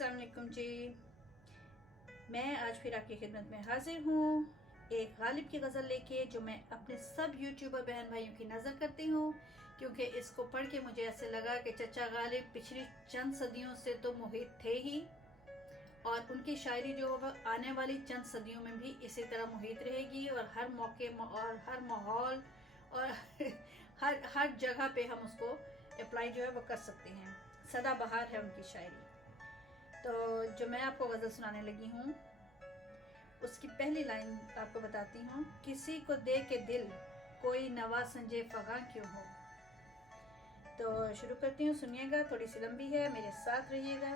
अस्सलाम वालेकुम जी। मैं आज फिर आपकी खिदमत में हाजिर हूँ एक गालिब की गज़ल लेके, जो मैं अपने सब यूट्यूबर बहन भाइयों की नज़र करती हूँ, क्योंकि इसको पढ़ के मुझे ऐसे लगा कि चचा गालिब पिछली चंद सदियों से तो मुहित थे ही, और उनकी शायरी जो आने वाली चंद सदियों में भी इसी तरह मुहित रहेगी, और हर मौके और हर माहौल और हर जगह पे हम उसको अप्लाई जो है वो कर सकते हैं। सदा बहार है उनकी शायरी। तो जो मैं आपको गज़ल सुनाने लगी हूँ, उसकी पहली लाइन आपको बताती हूँ। किसी को दे के दिल कोई नवा संजे फ़ग़ां क्यों हो। तो शुरू करती हूँ, सुनिएगा, थोड़ी सी लंबी है, मेरे साथ रहिएगा।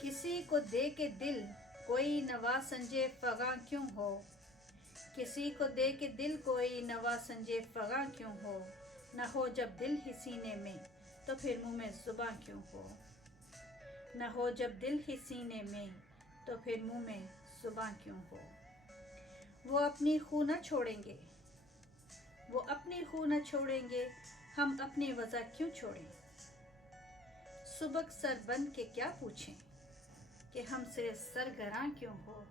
किसी को दे के दिल कोई नवा संजे फ़ग़ां क्यों हो, किसी को दे के दिल कोई नवा संजे फ़ग़ां क्यों हो, न हो जब दिल ही सीने में तो फिर मुँह में ज़ुबां क्यों हो, न हो जब दिल ही सीने में तो फिर मुँह में ज़ुबां क्यों हो। वो अपनी खू न छोड़ेंगे, वो अपनी खू न छोड़ेंगे, हम अपनी वज़ह क्यों छोड़ें। सुबक सर बन के क्या पूछें कि हमसे सरगरां क्यों हो,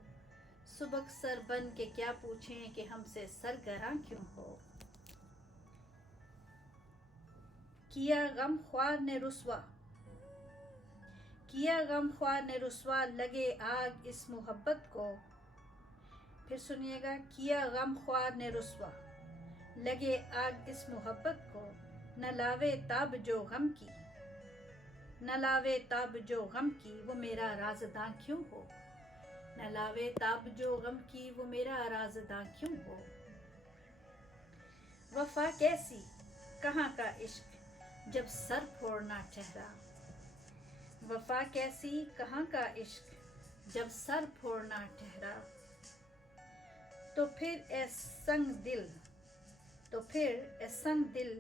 सुबक सर बन के क्या पूछें कि हमसे सरगरां क्यों हो। किया गम ख्वार ने रुसवा, किया गम ख्वार ने रुसवा, लगे आग इस मोहब्बत को। फिर सुनिएगा। किया गम ख्वार ने रुसवा, लगे आग इस मोहब्बत को, न लावे ताब जो गम की, न लावे ताब जो गम की, वो मेरा राज़दां क्यों हो, न लावे ताब जो गम की, वो मेरा राज़दां क्यों हो। वफ़ा कैसी कहाँ का इश्क जब सर फोड़ना ठहरा, वफ़ा कैसी कहाँ का इश्क जब सर फोड़ना ठहरा। तो फिर ए संग दिल, तो फिर ए संग दिल,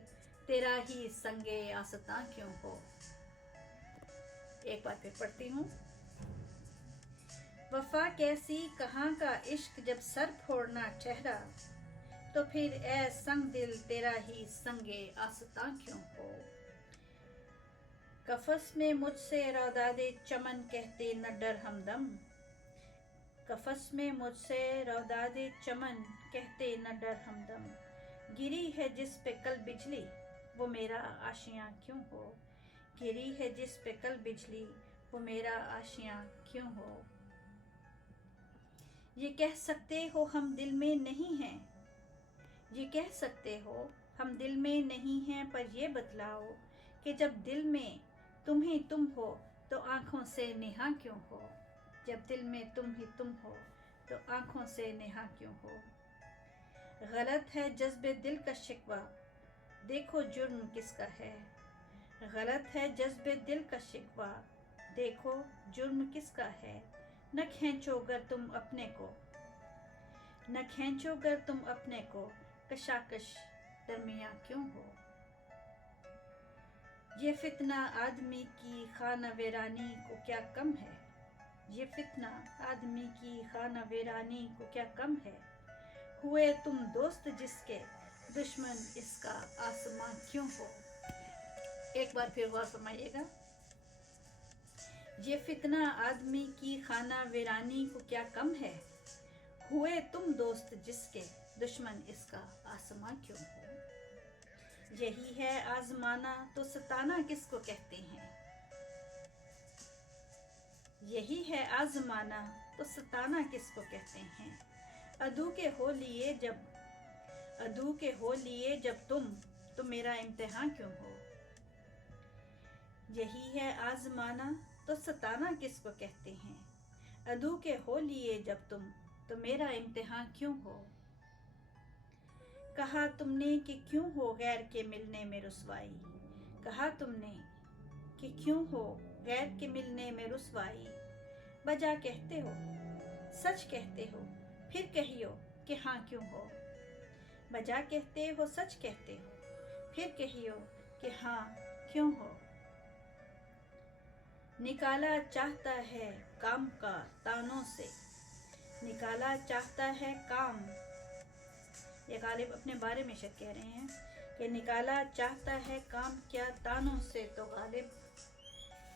तेरा ही संगे आसतां क्यों हो। एक बार फिर पढ़ती हूँ। वफ़ा कैसी कहाँ का इश्क जब सर फोड़ना ठहरा, तो फिर ए संग दिल, तेरा ही संगे आसतां क्यों हो। कफ़स में मुझसे रौदादे चमन कहते न डर हमदम, कफ़स में मुझसे रौदादे चमन कहते न डर हमदम। गिरी है जिस पे कल बिजली, वो मेरा आशियाँ क्यों हो, गिरी है जिस पे कल बिजली, वो मेरा आशियाँ क्यों हो। ये कह सकते हो हम दिल में नहीं हैं, ये कह सकते हो हम दिल में नहीं हैं, पर ये बतलाओ कि जब दिल में तुम ही तुम हो तो आँखों से नेहा क्यों हो, जब दिल में तुम ही तुम हो तो आँखों से नेहा क्यों हो। गलत है जज्बे दिल का शिकवा, देखो जुर्म किसका है, गलत है जज्बे दिल का शिकवा, देखो जुर्म किसका है। न खींचो गर तुम अपने को, न खींचो गर तुम अपने को, कशाकश दरमियाँ क्यों हो। ये फितना आदमी की खाना वीरानी को क्या कम है, ये फितना आदमी की खाना वीरानी को क्या कम है। हुए तुम दोस्त जिसके, दुश्मन इसका आसमां क्यों हो। एक बार फिर गौर फरमाइएगा। ये फितना आदमी की खाना वीरानी को क्या कम है, हुए तुम दोस्त जिसके, दुश्मन इसका आसमां क्यों हो। यही है आजमाना तो सताना किसको कहते हैं, यही है आजमाना तो सताना किसको कहते हैं। अदू के हो लिए जब, अदू के हो लिए जब तुम, तो मेरा इम्तिहान क्यों हो। यही है आजमाना तो सताना किसको कहते हैं, अदू के हो लिए जब तुम, तो मेरा इम्तिहान क्यों हो। कहा तुमने कि क्यों हो गैर के मिलने में रुसवाई, कहा तुमने कि क्यों हो गैर के मिलने में रुसवाई। बजा कहते हो सच कहते हो, फिर कहियो कि हाँ क्यों हो, बजा कहते हो सच कहते हो, फिर कहियो कि हाँ क्यों हो। निकाला चाहता है काम का तानों से, निकाला चाहता है काम, ये गालिब अपने बारे में शायद कह रहे हैं कि निकाला चाहता है काम क्या तानों से, तो गालिब